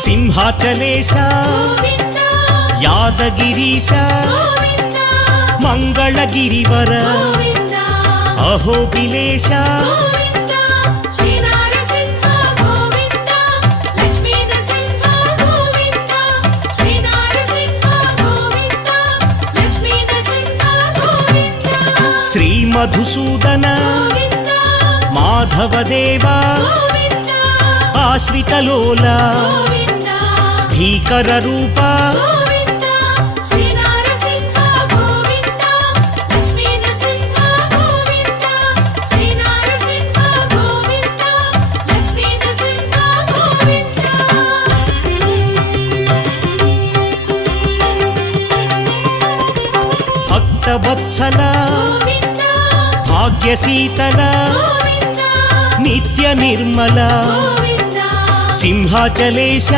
సింహాచలేశ యాదగిరీశ మంగళగిరివర అహోబిలేశ శ్రీ మధుసూదన మాధవదేవ ఆశ్రితలోల భీకర రూప భక్తవత్సల భాగ్యశీతల నిత్య నిర్మల సింహాచలేశ